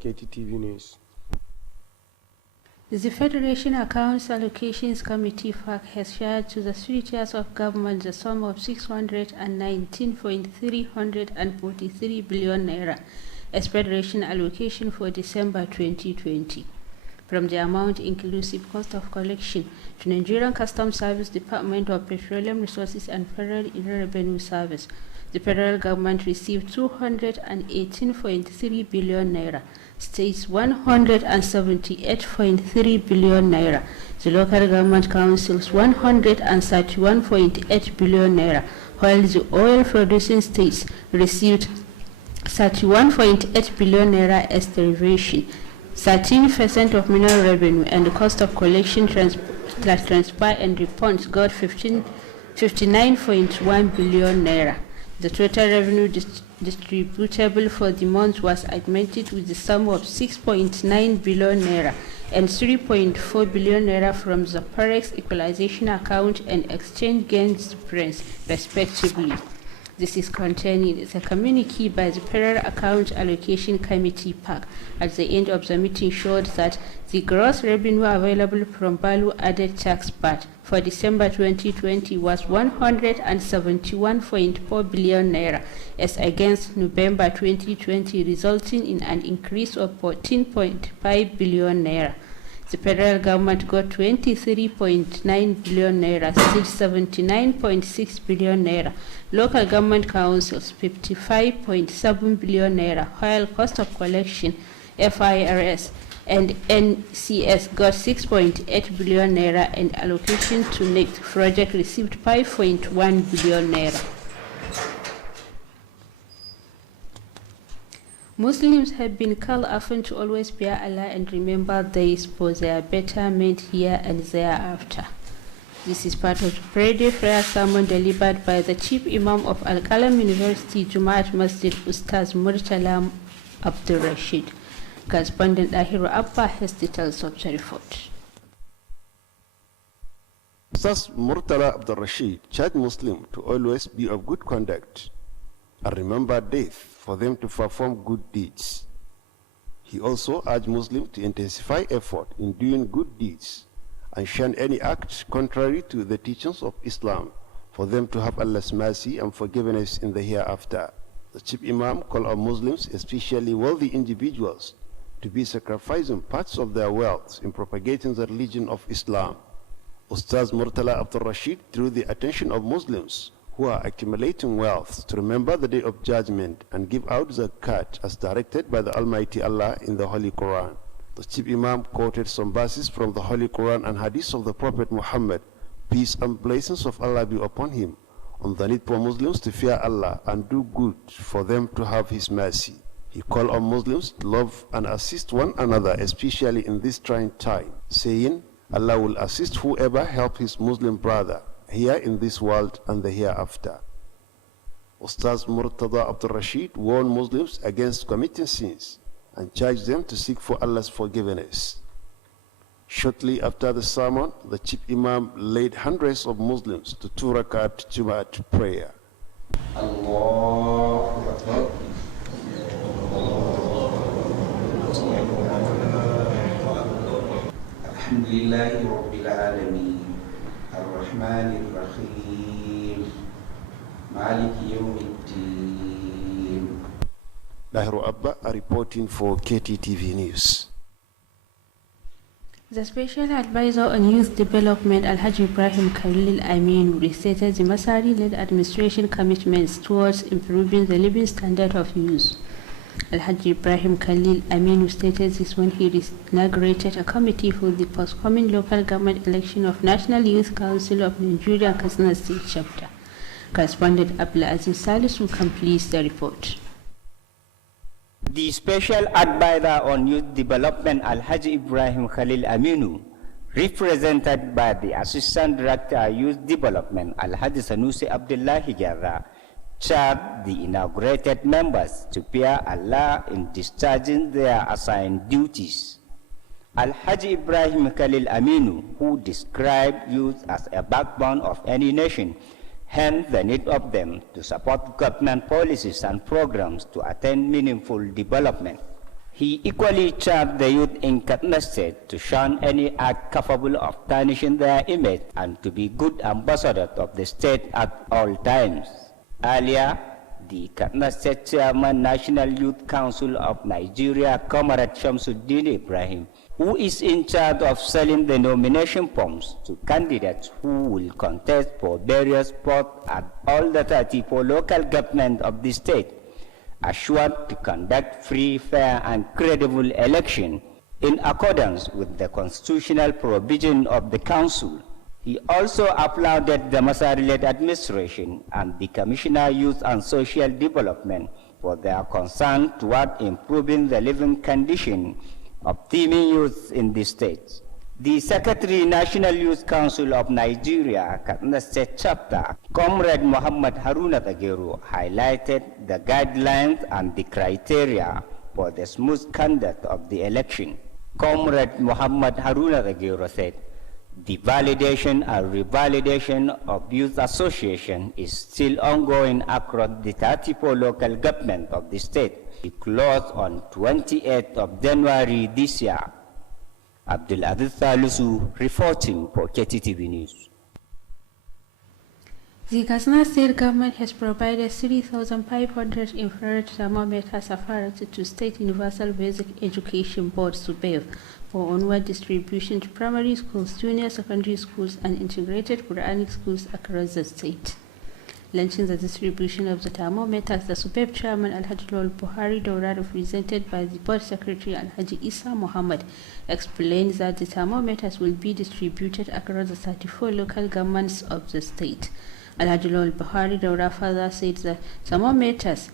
Kttv News. The Federation Accounts Allocations Committee (FAC) has shared to the 3 tiers of government the sum of 619.343 billion naira as Federation allocation for December 2020. From the amount inclusive cost of collection to Nigerian Customs Service, Department of Petroleum Resources and Federal Inland Revenue Service, the federal government received 218.3 billion naira, states 178.3 billion naira, the local government councils 131.8 billion naira, while the oil producing states received 31.8 billion naira as derivation. 13% of mineral revenue and the cost of collection, transfer and refunds got 59.1 billion naira. The total revenue distributable for the month was augmented with the sum of 6.9 billion naira and 3.4 billion naira from the Forex equalization account and exchange gains difference, respectively. This is contained in the communique by the Federal Account Allocation Committee (FAC) at the end of the meeting showed that the gross revenue available from value-added tax (VAT) for December 2020 was 171.4 billion naira as against November 2020, resulting in an increase of 14.5 billion naira. The federal government got 23.9 billion naira, state 79.6 billion naira, local government councils 55.7 billion naira, while cost of collection, FIRS, and NCS got 6.8 billion naira, and allocation to NECT project received 5.1 billion naira. Muslims have been called often to always fear Allah and remember this for their betterment here and thereafter. This is part of the Friday prayer sermon delivered by the Chief Imam of Al-Qalam University Jumaat Masjid, Ustaz Murtala Abdul Rashid. Correspondent Dahiru Abba has details of the report. Ustaz Murtala Abdul Rashid charged Muslims to always be of good conduct and remember death for them to perform good deeds. He also urged Muslims to intensify effort in doing good deeds and shun any act contrary to the teachings of Islam for them to have Allah's mercy and forgiveness in the hereafter. The Chief Imam called on Muslims, especially wealthy individuals, to be sacrificing parts of their wealth in propagating the religion of Islam. Ustaz Murtala Abdul Rashid drew the attention of Muslims who are accumulating wealth to remember the day of judgment and give out zakat as directed by the Almighty Allah in the Holy Quran. The Chief Imam quoted some verses from the Holy Quran and hadiths of the Prophet Muhammad, peace and blessings of Allah be upon him, on the need for Muslims to fear Allah and do good for them to have His mercy. He called on Muslims to love and assist one another, especially in this trying time, saying, Allah will assist whoever helps his Muslim brother here in this world and the hereafter. Ustaz Murtada Abdul Rashid warned Muslims against committing sins and charged them to seek for Allah's forgiveness. Shortly after the sermon, the Chief Imam led hundreds of Muslims to 2 rakat Jumaat prayer. Allahu Akbar. Alhamdulillahi Rabbil Alameen. الرحمن الرحيم مالك يوم الدين. Dahiru Abba reporting for Kttv News. The Special Advisor on Youth Development, Alhaji Ibrahim Khalil Aminu, restated the Masari-led administration commitments towards improving the living standard of youth. Alhaji Ibrahim Khalil Aminu stated this when he inaugurated a committee for the forthcoming local government election of National Youth Council of Nigeria Katsina State Chapter. Correspondent Abdulaziz Salisu completes the report. The Special Advisor on Youth Development, Alhaji Ibrahim Khalil Aminu, represented by the Assistant Director Youth Development, Alhaji Sanusi Abdullahi Jarrah, charged the inaugurated members to fear Allah in discharging their assigned duties. Alhaji Ibrahim Khalil Aminu, who described youth as a backbone of any nation, hence the need of them to support government policies and programs to attain meaningful development. He equally charged the youth in Kttv State to shun any act capable of tarnishing their image and to be good ambassadors of the state at all times. Earlier, the Kttv State Chairman, National Youth Council of Nigeria, Comrade Shamsuddin Ibrahim, who is in charge of selling the nomination forms to candidates who will contest for various posts at all the 34 local governments of the state, assured to conduct free, fair, and credible election in accordance with the constitutional provision of the council. He also applauded the Masari-led administration and the Commissioner Youth and Social Development for their concern toward improving the living condition of teeming youth in the state. The Secretary, National Youth Council of Nigeria, Kttv State Chapter, Comrade Muhammad Haruna Tagero, highlighted the guidelines and the criteria for the smooth conduct of the election. Comrade Muhammad Haruna Tagero said, the validation and revalidation of youth association is still ongoing across the 34 local governments of the state. It closed on 28th of January this year. Abdul Aziz Salisu reporting for Kttv News. The Katsina State Government has provided 3,500 infrared thermometers to State Universal Basic Education Board (SUBEV) for onward distribution to primary schools, junior secondary schools, and integrated Quranic schools across the state. Launching the distribution of the thermometers, the SUBEV Chairman Alhaji Lawal Buhari Daura, represented by the Board Secretary Alhaji Isa Muhammad, explained that the thermometers will be distributed across the 34 local governments of the state. Alhaji Lawal Buhari Daura further said that thermometers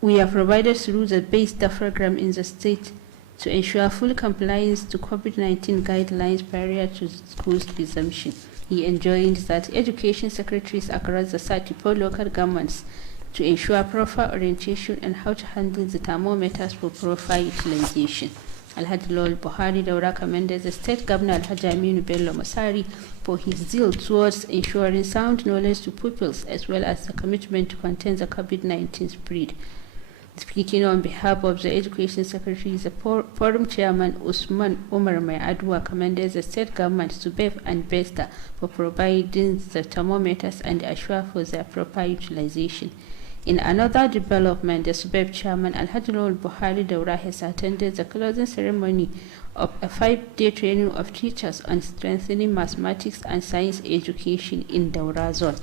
were provided through the base program in the state to ensure full compliance to COVID-19 guidelines prior to school's resumption. He enjoined that education secretaries across the 34 local governments to ensure proper orientation on how to handle the thermometers for proper utilization. Alhaji Lawal Buhari Daura commended the State Governor Alhaji Aminu Bello Masari for his zeal towards ensuring sound knowledge to pupils, as well as the commitment to contain the COVID-19 spread. Speaking on behalf of the Education Secretary, the Forum Chairman Usman Umar Adwa commended the State Government, SUBEV and BESTA for providing the thermometers and assure for their proper utilization. In another development, the SUBEV Chairman Alhaji Lawal Buhari Daura has attended the closing ceremony of a 5-day training of teachers on strengthening mathematics and science education in Daura Zone.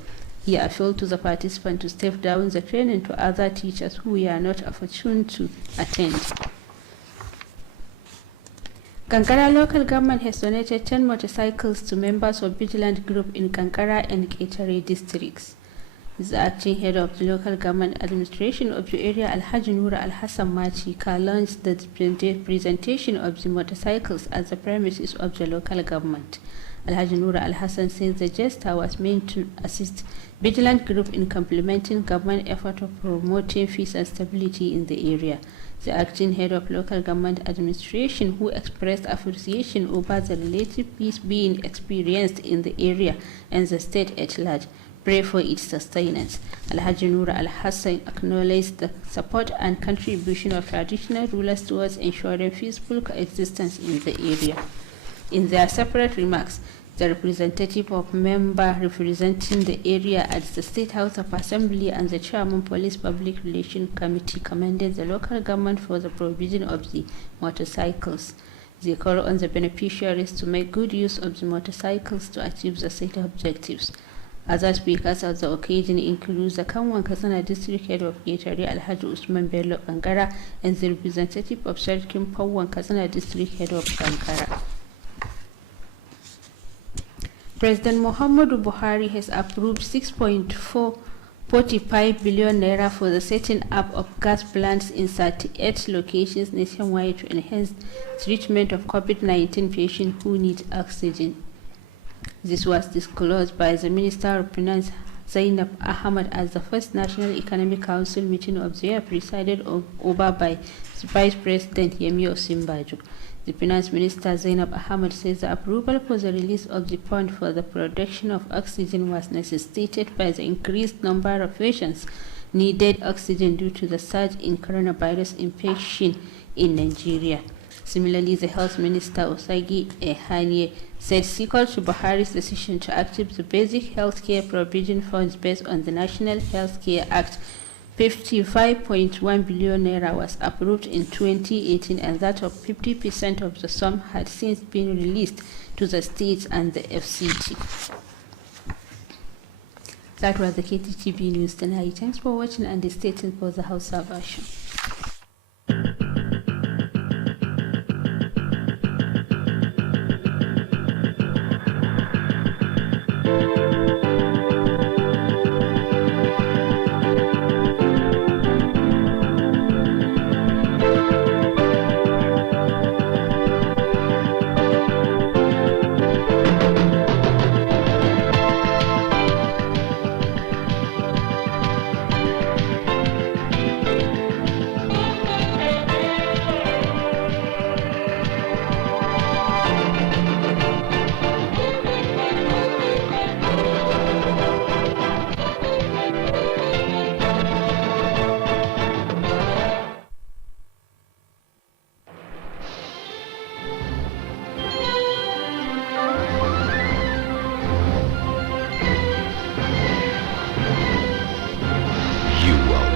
He appealed to the participants to step down the training to other teachers who were not opportune to attend. Kankara local government has donated 10 motorcycles to members of Vigilant Group in Kankara and Kttv districts. The acting head of the local government administration of the area, Alhaji Nura Al-Hassan Machika, launched the presentation of the motorcycles at the premises of the local government. Alhaji Nura Al-Hassan says the gesture was meant to assist Vigilant Group in complementing government effort of promoting peace and stability in the area. The acting head of local government administration, who expressed appreciation over the relative peace being experienced in the area and the state at large, pray for its sustenance. Alhaji Nura Al-Hassan acknowledged the support and contribution of traditional rulers towards ensuring peaceful coexistence in the area. In their separate remarks, the representative of member representing the area at the State House of Assembly and the Chairman Police Public Relations Committee commended the local government for the provision of the motorcycles. They call on the beneficiaries to make good use of the motorcycles to achieve the set objectives. Other speakers at the occasion include the Kanwan Katsina District Head of Kttv, Alhaji Usman Bello Kankara, and the representative of Sarkin Pawan Katsina District Head of Kankara. President Muhammadu Buhari has approved 6.45 billion naira for the setting up of gas plants in 38 locations nationwide to enhance treatment of COVID-19 patients who need oxygen. This was disclosed by the Minister of Finance Zainab Ahmad at the first National Economic Council meeting of the year, presided over by Vice President Yemi Osinbajo. The Finance Minister Zainab Ahmad says the approval for the release of the fund for the production of oxygen was necessitated by the increased number of patients needed oxygen due to the surge in coronavirus infection in Nigeria. Similarly, the Health Minister Osagi Ehanye said equal to Buhari's decision to activate the Basic Healthcare Provision Funds based on the National Healthcare Act, 55.1 billion naira was approved in 2018, and that of 50% of the sum had since been released to the states and the FCT. That was the Kttv News tonight. Thanks for watching, and stay tuned for the Hausa version.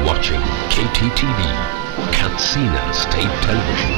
Watching Kttv, Katsina State Television.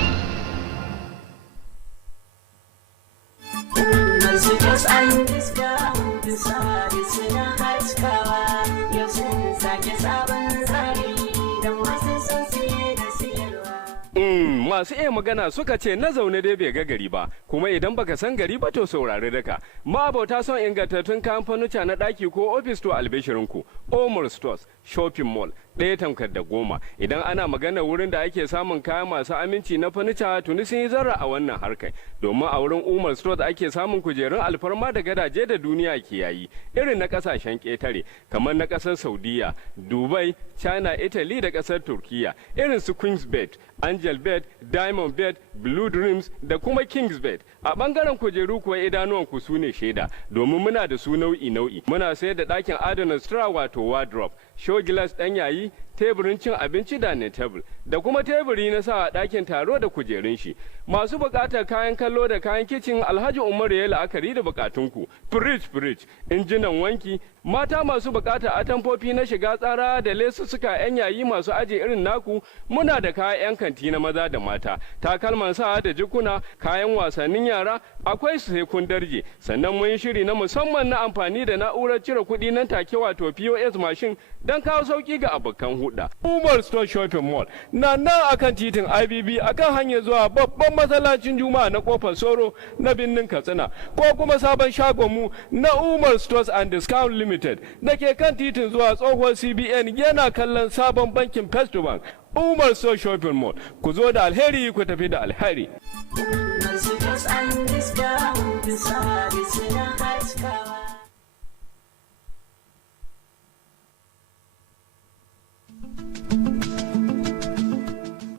Masu iya magana suka ce na zaune dai bai ga gari ba, kuma idan baka san gari ba to saurari daka. Ma'abota son ingantattun kayan fanuca na ɗaki ko ofis to albishirinku. Omar Stores Shopping Mall ɗaya tamkar da goma. Idan ana magana wurin da ake samun kaya masu aminci na fanuca, tuni sun yi zarra a wannan harkai. Domin a wurin Umar Stores ake samun kujerun alfarma da gadaje da duniya ke yayi, irin na ƙasashen ƙetare, kamar na ƙasar Saudiya, Dubai, China, Italy da ƙasar Turkiya, irin su Queen's Bed, Angel Bed, Diamond Bed, Blue Dreams da kuma King's Bed. A bangaren kujeru kuwa idanuwan ku sune shaida, domin muna da su nau'i. Muna sayar da ɗakin adana sutura wato wardrobe, show glass ɗan yayi, teburin cin abinci dining table, da kuma teburi na sa a ɗakin taro da kujerun shi. Masu buƙatar kayan kallo da kayan kicin, Alhaji Umar ya la'akari da buƙatunku. Fridge, injinan wanki, mata masu buƙatar atamfofi na shiga tsara da lesussuka 'yan yayi masu aji irin naku, muna da kayan 'yan kanti na maza da mata, takalman sa da jikuna, kayan wasannin yara, akwai su sai kun darje. Sannan mun yi shiri na musamman na amfani da na'urar cire kuɗi nan take wato POS machine don kawo sauƙi ga abokan huɗa. Umar Store Shopping Mall na nan akan titin IBB akan hanyar zuwa babban masallacin Juma'a na Kofar Soro na birnin Katsina, ko kuma sabon shagon mu na Umar Stores and Discount Limited da ke kan titin zuwa tsohon CBN yana kallon sabon bankin First Bank. Umar Store Shopping Mall, ku zo da alheri ku tafi da alheri.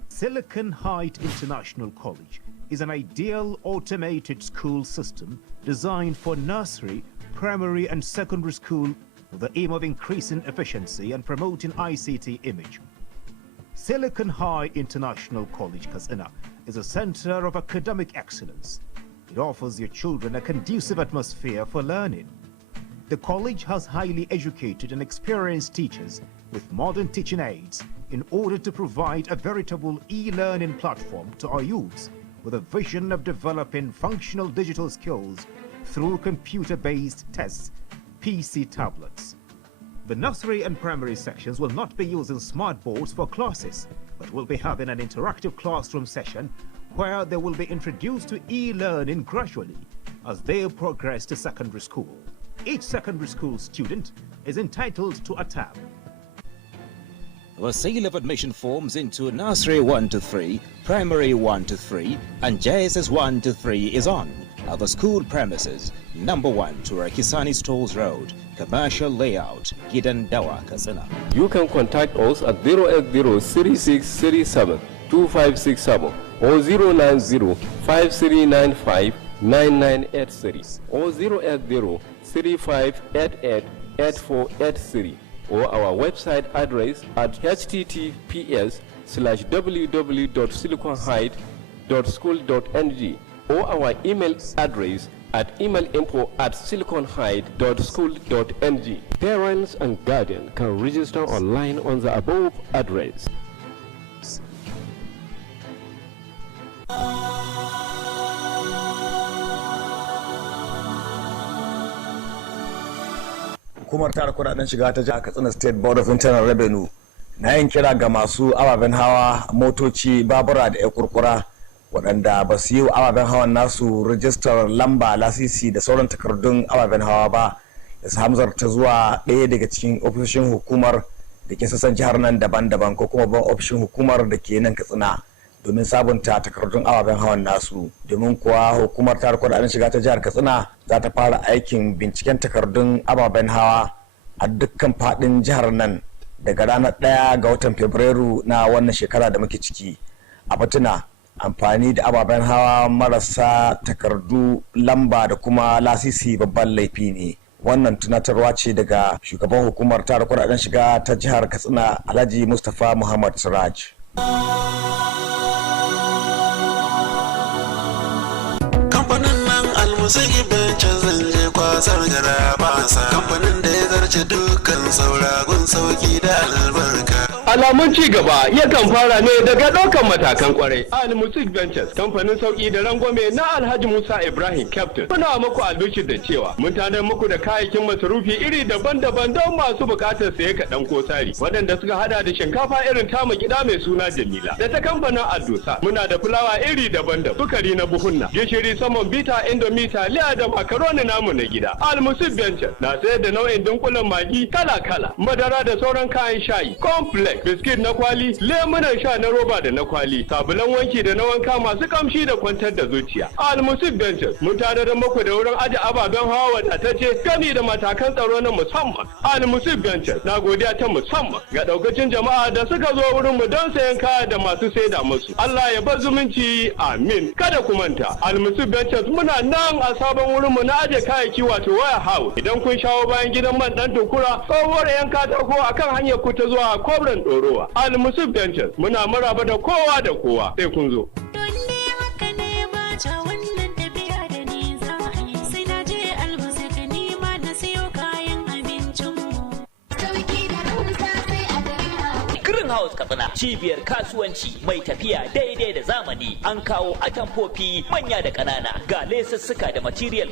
Silicon Heights International College is an ideal automated school system designed for nursery, primary and secondary school with the aim of increasing efficiency and promoting ICT image. Silicon Heights International College, Katsina, is a center of academic excellence. It offers your children a conducive atmosphere for learning. The college has highly educated and experienced teachers with modern teaching aids in order to provide a veritable e-learning platform to our youths with a vision of developing functional digital skills through computer-based tests, PC tablets. The nursery and primary sections will not be using smart boards for classes, but will be having an interactive classroom session where they will be introduced to e-learning gradually as they progress to secondary school. Each secondary school student is entitled to a tab. The sale of admission forms into Nursery 1 to 3, Primary 1 to 3, and JSS 1 to 3 is on at the school premises, number 1 Turakisani Stores Road, Commercial Layout, Gidandawa, Katsina. You can contact us at 080-3637-2567 or 090-5395-9983 or 080-3588-8483 or our website address at https www.siliconheight.school.ng or our email address at email@siliconheight.school.ng. Parents and guardians can register online on the above address. Hukumar tara kudaden shiga ta jihar Katsina State Board of Internal Revenue na yin kira ga masu ababen hawa, motoci, babura da 'yan kurkura waɗanda ba su yi wa ababen hawan nasu rijistar lamba, lasisi da sauran takardun ababen hawa ba, da su hamzarta zuwa ɗaya daga cikin ofisoshin hukumar da ke sassan jihar nan daban-daban ko kuma ban ofishin hukumar da ke nan Katsina domin sabunta takardun ababen hawan nasu. Domin kuwa hukumar tara kudaden shiga ta jihar Katsina za ta fara aikin binciken takardun ababen hawa a dukkan fadin jihar nan daga ranar 1 ga watan Fabrairu na wannan shekara da muke ciki. A batuna amfani da ababen hawa marasa takardu, lamba da kuma lasisi babban laifi ne. Wannan tunatarwa ce daga shugaban hukumar tara kudaden shiga ta jihar Katsina, Alhaji Mustapha Muhammad Siraj. Sai bencin zanje kwasar gara basa kamfanin da ya zarce dukkan sauragun sauki da albarka. Alamun ci gaba yakan fara ne daga ɗaukan matakan kwarai. Al-Music Ventures, kamfanin sauki da rangwame na Alhaji Musa Ibrahim Captain. Muna muku albishir da cewa mun tanadar muku da kayayyakin masarufi iri daban-daban don masu buƙatar saye kaɗan ko sari. Waɗanda suka hada da shinkafa irin tamu gida mai suna Jamila. Da ta kamfanin Adosa muna da fulawa iri daban-daban, sukari na buhunna, gishiri saman bita, indomie, taliya da makaroni namu na gida. Al-Music Ventures na sayar da nau'in dunkulen magi kala-kala, madara da sauran kayan shayi, complex, biskit na kwali, lemunan sha na roba da na kwali, sabulan wanki da na wanka masu kamshi da kwantar da zuciya. Al-Music Ventures mun tanadar muku da wurin aje ababen hawa wadatacce gami da matakan tsaro na musamman. Al-Music Ventures na godiya ta musamman ga daukacin jama'a da suka zo wurin mu don sayan kaya da masu saida musu. Allah ya bar zumunci, amin. Kada ku manta, Al-Music Ventures muna nan a sabon wurin mu na aje kayayyaki wato waya house. Idan kun shawo bayan gidan man dan tukura, tsohuwar yan katako akan hanyar ku ta zuwa Kobran Dorowa. Al-Music Ventures muna maraba da kowa da kowa, sai kun zo. House Katsina, cibiyar kasuwanci mai tafiya daidai da zamani. An kawo atamfofi manya da ƙanana, ga lesussuka da material,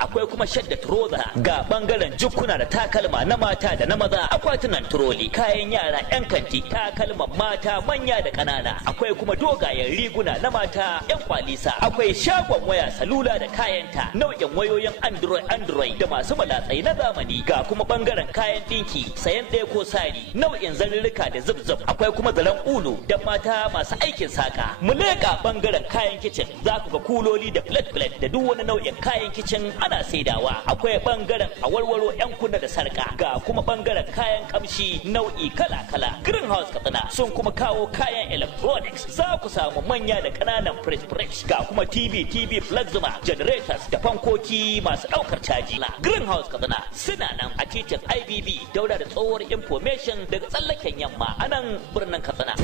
akwai kuma shadda trouser, ga bangaren jukkuna da takalma na mata da na maza, akwatunan troli, kayan yara, yan kanti, takalman mata manya da ƙanana, akwai kuma dogayen riguna na mata, yan kwalisa, akwai shagon waya salula da kayanta, nau'in wayoyin android da masu malatsai na zamani, ga kuma bangaren kayan dinki, sayan ɗaya ko sari, nau'in zanurruka da zub akwai kuma zaren ulu da mata masu aikin saka. Mu leƙa bangaren kayan kicin, za ku ga kuloli da plate da duk wani nau'in kayan kicin ana saidawa. Akwai bangaren awarwaro, yan kunna da sarka, ga kuma bangaren kayan kamshi nau'i kala-kala. Greenhouse Katsina sun kuma kawo kayan electronics, za ku samu manya da ƙananan fridge, ga kuma TV plasma, generators da fankoki masu ɗaukar caji. Greenhouse Katsina suna nan a titin IBB daura da tsohuwar information daga tsallaken yamma a nan birnin Katsina.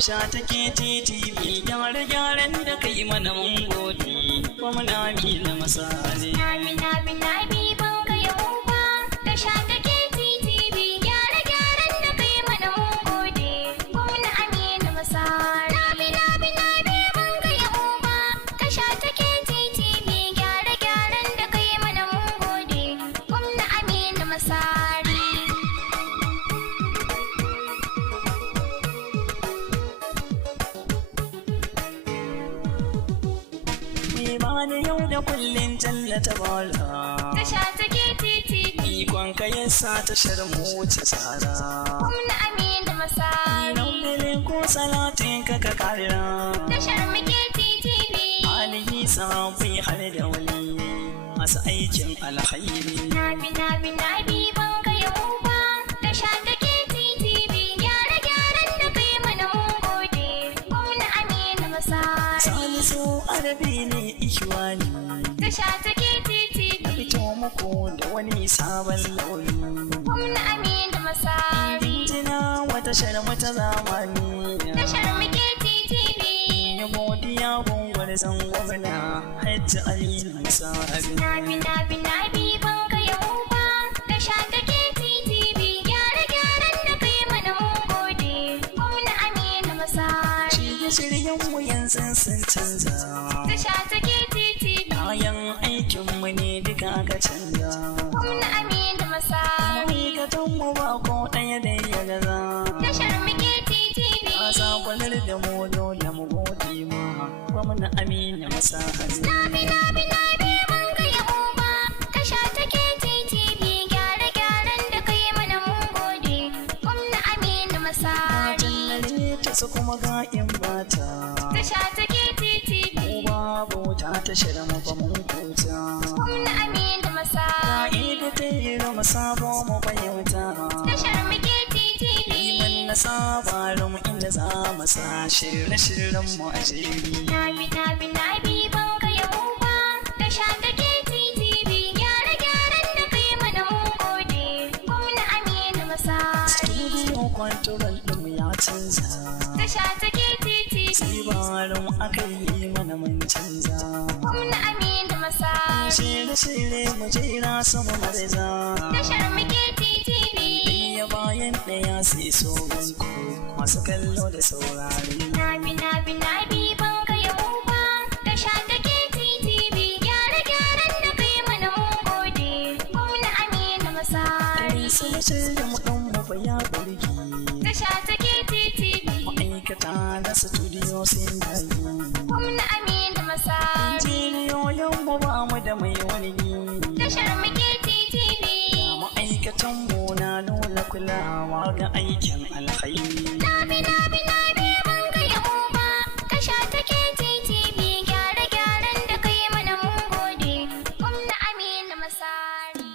Sha take Kttv gyare-gyaren da kai mana mun gode kuma na mi na masali. Na bi ban ka yau ba da sha take Kttv gyare-gyaren da kai mana mun gode kuma na amina masali. Na bi ban ka yau ba da sha take Kttv gyare-gyaren da kai mana mun gode kuma na amina masali. Yau da kullum tallata bola tasha take Kttv ikon ka yasa tashar mu wuce tsara kuma amina masali naulele ko salatin ka kara tashar mu Kttv alihi safi har da wali masu aikin alkhairi. Nabi ban ka yabo ba da sha take Kttv gyare-gyaren da kai mana mun gode. Gwamna Aminu Masari. Salisu Arabi ne ikiwani. Da sha take Kttv. Da fito muku da wani sabon launi. Gwamna Aminu Masari. Jinjina wata sharma ta zamani. Da sharmuke Kttv. Ya godiya gungun san gwamna Hajji Aminu Masari. Nabi ban ka yabo ba da sha take Kttv gyare-gyaren da kai mana mun gode. Gwamna Aminu Masari. Shirye-shiryen mu yanzu sun canza. Da sha take Kttv. Kayan aikin mu ne duka aka canza. Gwamna Aminu Masari. Ma'aikatan mu ba ko ɗaya da ya gaza. Da sharmuke Kttv. Ka sabanar da mu dole mu gode ma Gwamna Aminu Masari. Nabi ban ka yabo ba da sha take Kttv gyare-gyaren da kai mana mun gode. Gwamna Aminu Masari. Ta su kuma ga in bata. Da sha take Kttv. Babu ta shirin mu ba mun kuta. Gwamna Aminu Masari. Ida ta yi rama sabo mu fahimta. Da sharmuke Kttv. Iman na sabarin inda za mu sa shirye-shiryen mu a jeri. Nabi ban ka yabo ba da sha take Kttv gyare-gyaren da kai mana mun gode. Gwamna Aminu Masari. Studio kwanturan ɗin ya canza. Da sha take Kttv. Sibarin aka yi mana mun canza. Gwamna Aminu Masari. Shirye-shirye mu jera sama marza. Da sharmuke Kttv. Ɗaya bayan ɗaya sai tsohon ku masu kallo da saurari. Nabi ban ka yabo ba da sha take Kttv gyare-gyaren da kai mana mun gode. Gwamna Aminu Masari. Sun shirya mu ɗan mu ya burgi. Da sha take Kttv. Ma'aikata na studio sun dayi. Gwamna Aminu Masari. Injiniyoyin mu ba mu da mai wani. Da sharmuke Kttv. Ma'aikatan mu na nuna kulawa ga aikin alkhairi. Nabi ban ka yabo ba da sha take Kttv gyare-gyaren da kai mana mun gode. Gwamna Aminu Masari.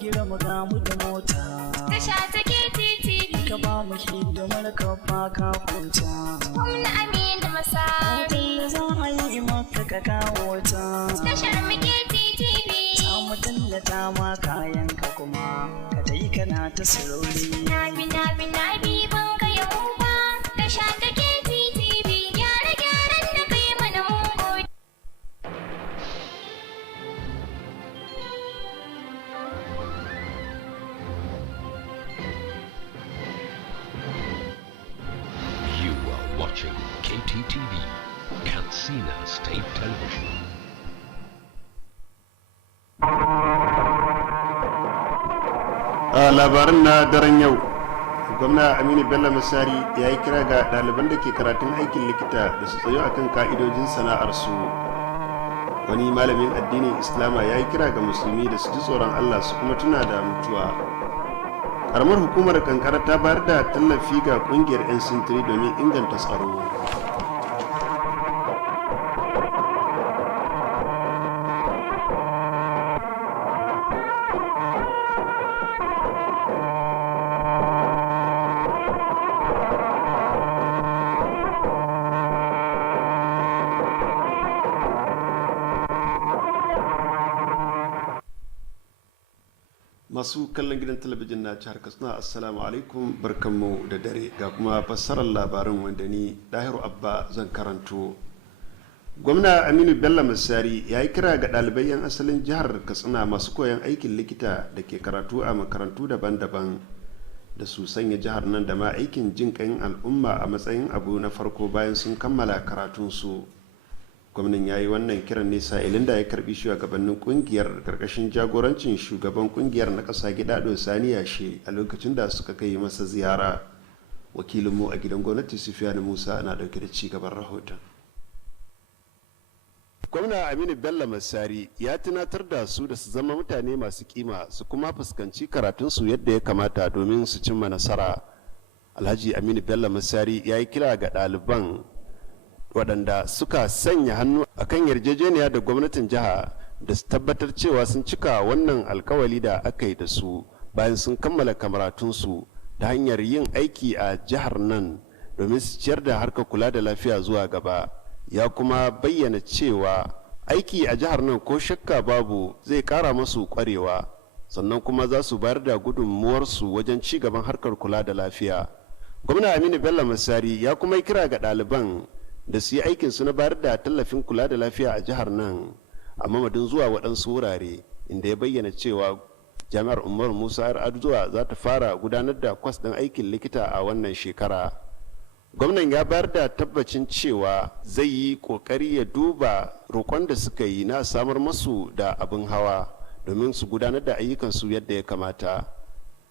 Gira mu ga mu da mota. Da sha take Kttv. Ka ba mu hidimar kafa ka kuta. Gwamna Aminu Masari. Za a yi maka ka kawo ta. Da sharmuke Kttv. Za mu tallata ma kayan ka kuma ka ta yi kana ta sirori. Nabi ban ka yabo ba da sha take Kttv gyare-gyaren da kai mana mun gode. You are watching Kttv, Katsina State Television. A labarin na daren yau, gwamna Aminu Bello Masari ya yi kira ga ɗaliban da ke karatun aikin likita da su tsayo akan ka'idojin sana'arsu. Wani malamin addinin Islama ya yi kira ga musulmi da su ji tsoron Allah su kuma tuna da mutuwa. Karamar hukumar Kankara ta bayar da tallafi ga ƙungiyar 'yan sintiri domin inganta tsaro. Masu kallon gidan talabijin na jihar Katsina, assalamu alaikum, barkanmu da dare ga kuma fassarar labarin wanda ni Dahiru Abba zan karanto. Gwamna Aminu Bello Masari ya yi kira ga ɗalibai 'yan asalin jihar Katsina masu koyon aikin likita da ke karatu a makarantu daban-daban da su sanya jihar nan da ma aikin jin ƙayin al'umma a matsayin abu na farko bayan sun kammala karatunsu. Gwamnan ya yi wannan kiran ne sa'ilin da ya karbi shugabannin kungiyar karkashin jagorancin shugaban kungiyar na ƙasa Gidado Sani Yashe a lokacin da suka kai masa ziyara. Wakilinmu a gidan gwamnati Sufiyanu Musa na dauke da ci gaban rahoton. Gwamna Aminu Bello Masari ya tunatar da su da su zama mutane masu kima su kuma fuskanci karatunsu yadda ya kamata domin su cimma nasara. Alhaji Aminu Bello Masari ya yi kira ga ɗaliban waɗanda suka sanya hannu a kan yarjejeniya da gwamnatin jiha da su tabbatar cewa sun cika wannan alkawali da aka yi da su bayan sun kammala karatunsu ta hanyar yin aiki a jihar nan domin su ciyar da harkar kula da lafiya zuwa gaba. Ya kuma bayyana cewa aiki a jihar nan ko shakka babu zai kara masu kwarewa, sannan kuma za su bayar da gudunmuwarsu wajen ci gaban harkar kula da lafiya. Gwamna Aminu Bello Masari ya kuma yi kira ga ɗaliban da su yi aikin su na bayar da tallafin kula da lafiya a jihar nan a mamadin zuwa waɗansu wurare, inda ya bayyana cewa jami'ar Umar Musa Yar'adua za ta fara gudanar da kwas ɗin aikin likita a wannan shekara. Gwamnan ya bayar da tabbacin cewa zai yi ƙoƙari ya duba roƙon da suka yi na samar masu da abin hawa domin su gudanar da ayyukansu yadda ya kamata.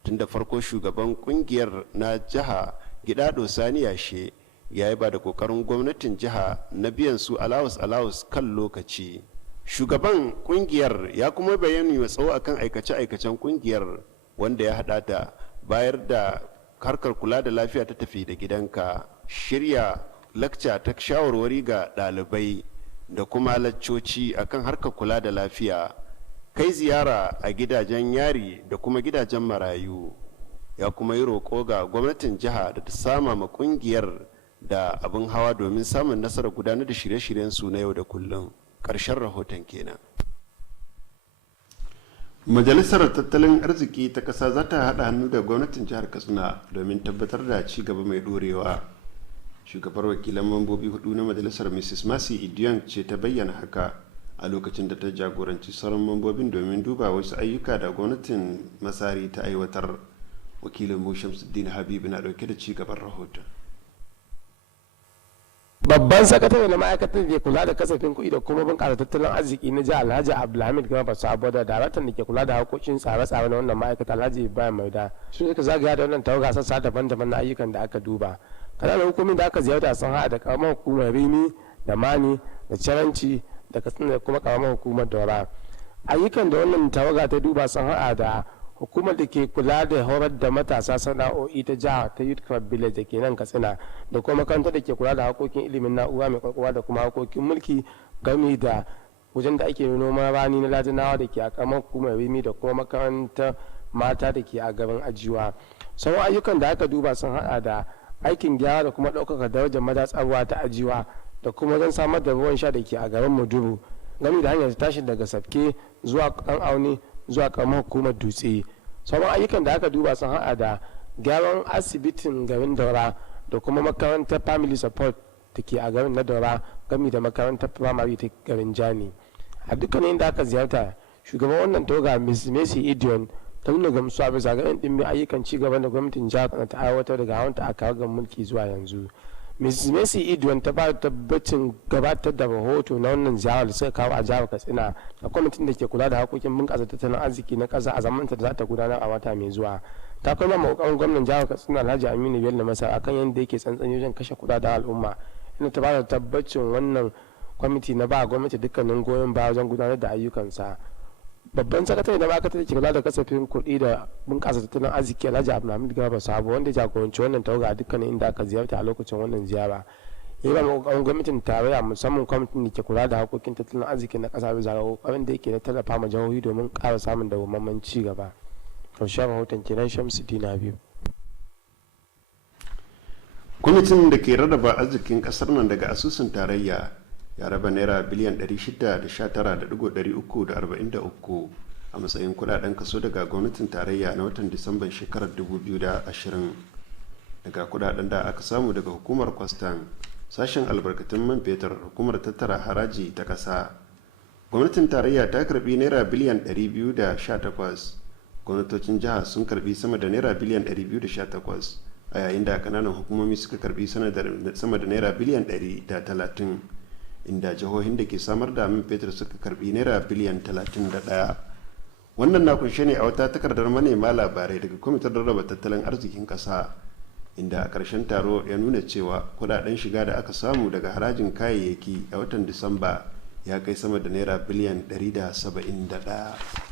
Tun da farko shugaban ƙungiyar na jiha Gidado Sani Yashe ya yi ba da ƙoƙarin gwamnatin jiha na biyan su alawus kan lokaci. Shugaban ƙungiyar ya kuma bayani wa tsawo akan aikace-aikacen ƙungiyar wanda ya haɗa da bayar da harkar kula da lafiya ta tafi da gidanka, shirya lakca ta shawarwari ga ɗalibai da kuma laccoci akan harkar kula da lafiya, kai ziyara a gidajen yari da kuma gidajen marayu. Ya kuma yi roƙo ga gwamnatin jiha da ta sama ma ƙungiyar da abin hawa domin samun nasarar gudanar da shirye-shiryen su na yau da kullum. Ƙarshen rahoton kenan. Majalisar Tattalin Arziki ta ƙasa za ta haɗa hannu da gwamnatin jihar Katsina domin tabbatar da ci gaba mai ɗorewa. Shugabar wakilan mambobi hudu na majalisar Mrs. Mercy Idion ce ta bayyana haka a lokacin da ta jagoranci sauran mambobin domin duba wasu ayyuka da gwamnatin Masari ta aiwatar. Wakilin Shamsuddin Habibu na ɗauke da ci gaban rahoton. Babban sakatare na ma'aikatar da ke kula da kasafin kuɗi da kuma bunƙasa tattalin arziki na jihar Alhaji Abdulhamid Garba Sabo da daraktan da ke kula da harkokin tsare-tsare na wannan ma'aikata Alhaji Ibrahim Maida su suka zagaya da wannan tawaga sassa daban-daban na ayyukan da aka duba. Kananan hukumomin da aka ziyarta sun haɗa da karamar hukumar Rini da Mani da Caranci da Katsina da kuma karamar hukumar Daura. Ayyukan da wannan tawaga ta duba sun haɗa da hukumar da ke kula da horar da matasa sana'o'i ta jiha ta Youth Club Village da ke nan Katsina da kuma makarantar da ke kula da harkokin ilimin na'ura mai kwakwalwa da kuma harkokin mulki gami da wajen da ake noman rani na Ladinawa da ke a karamar hukumar Rimi da kuma makarantar mata da ke a garin Ajiwa. Sauran ayyukan da aka duba sun hada da aikin gyara da kuma ɗaukaka darajar madatsar ruwa ta Ajiwa da kuma wajen samar da ruwan sha da ke a garin Muduru gami da hanyar tashi daga Safke zuwa Ɗan Auni zuwa karamar hukumar Dutse. Sauran ayyukan da aka duba sun haɗa da gyaran asibitin garin Daura da kuma makarantar family support da ke a garin na Daura gami da makarantar primary ta garin Jani. A dukkanin da aka ziyarta shugaban wannan tawaga Ms. Mercy Idion ta nuna gamsuwa bisa ga ɗimbin ayyukan ci gaban da gwamnatin jihar ta aiwatar daga hawanta a kawo mulki zuwa yanzu. Ms. Mercy Idion ta ba tabbacin gabatar da rahoto na wannan ziyarar da suka kawo a jihar Katsina da kwamitin da ke kula da harkokin bunƙasa tattalin arziki na ƙasa a zamanta da za ta gudanar a wata mai zuwa. Ta kuma maƙoƙarin gwamnan jihar Katsina Alhaji Aminu Bello Masar akan yadda yake tsantsan wajen kashe kuɗaɗen al'umma, inda ta ba da tabbacin wannan kwamiti na ba gwamnati dukkanin goyon baya wajen gudanar da ayyukansa. Babban sakatare da ma'aikatar da ke kula da kasafin kuɗi da bunƙasa tattalin arziki Alhaji Abdulhamid Garba Sabo wanda ya jagoranci wannan tawaga a dukkanin inda aka ziyarta a lokacin wannan ziyara. Ya ba maƙoƙarin gwamnatin tarayya musamman kwamitin da ke kula da harkokin tattalin arziki na ƙasa bisa ga ƙoƙarin da yake na tallafa ma jihohi domin ƙara samun dawwammamen ci gaba. Ƙarshen rahoton kenan Shamsuddin Habib. Kwamitin da ke rarraba arzikin ƙasar nan daga asusun tarayya ya raba naira biliyan 619.343 a matsayin kudaden kaso daga gwamnatin tarayya na watan disamban shekarar 2020 daga kudaden da aka samu daga hukumar kwastan, sashen albarkatun man fetur, hukumar tattara haraji ta kasa. Gwamnatin tarayya ta karbi naira biliyan 218, gwamnatocin jiha sun karbi sama da naira biliyan 218, a yayin da kananan hukumomi suka karbi sama da naira biliyan 130. inda jihohin da ke samar da man fetur suka karbi naira biliyan 31. Wannan na kunshe ne a wata takardar manema labarai daga kwamitin rarraba tattalin arzikin ƙasa, inda a ƙarshen taro ya nuna cewa kudaden shiga da aka samu daga harajin kayayyaki a watan Disamba ya kai sama da naira biliyan 171.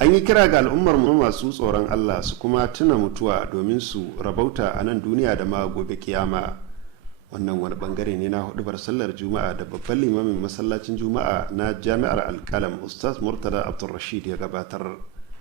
An yi kira ga al'ummar masu tsoron Allah su kuma tuna mutuwa domin su rabauta a nan duniya da ma gobe kiyama. Wannan wani bangare ne na hudubar sallar Juma'a da babban limamin masallacin Juma'a na Jami'ar Alkalam Ustaz Murtala Abdulrashid ya gabatar.